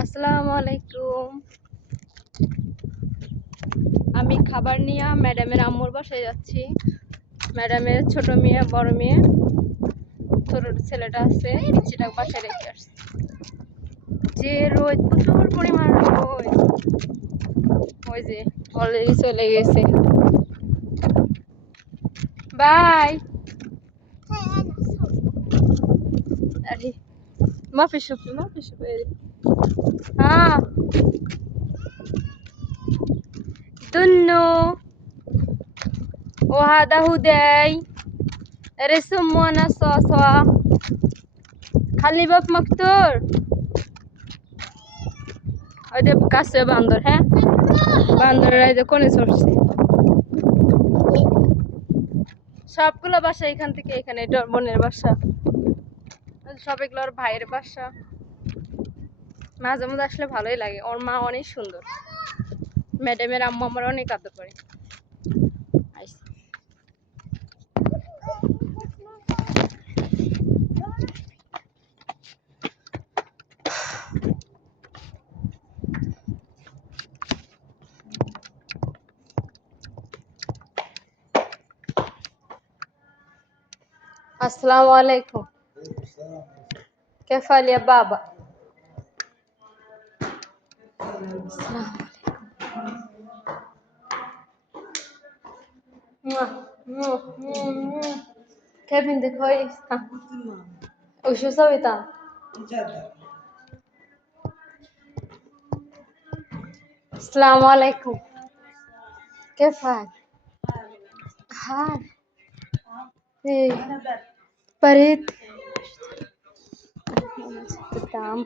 আসসালামু আলাইকুম। আমি খাবার নিয়ে ম্যাডামের আম্মুর বাসায় যাচ্ছি। ম্যাডামের ছোট মেয়ে, বড় মেয়ে, ছোট ছেলেটা আছে, সেটা বাসায় রেখে আসছে। যে রোদ, প্রচুর পরিমাণ রোদ। ওই যে অলরেডি চলে গেছে। বাই। আরে মাফি শুফি হ্যাঁ দুন্নু وهذا هداي رسمونا صاصا خلي باب مكتور ওইটা কাছে বান্দর। হ্যাঁ, বান্দরের এই যে কোণে চড়ছে। সবগুলো বাসা এখান থেকে এখানে, এটা ওর বোনের বাসা, সব এগুলো ওর ভাইয়ের বাসা। মাঝে মাঝে আসলে ভালোই লাগে। ওর মা অনেক সুন্দর। ম্যাডামের আম্মু আমার অনেক আদর করে। अस्सलाम वालेकुम। कैफ हाल या बाबा? كيف انت كويس؟ وشو سويت انت؟ السلام عليكم. كيف حالك؟ حال ايه بريد الدعم.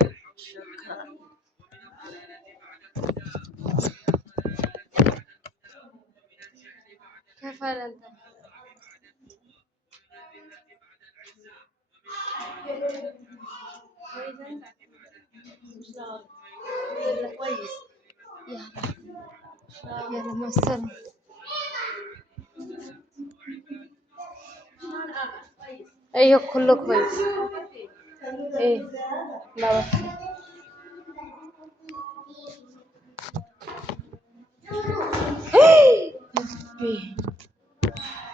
كيف حال انت؟ كويس. يلا مع السلامة. ايوه كله كويس. ايه لا بس.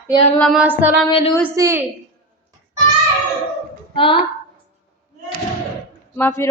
يلا مع السلامة يا لوسي. ها ما في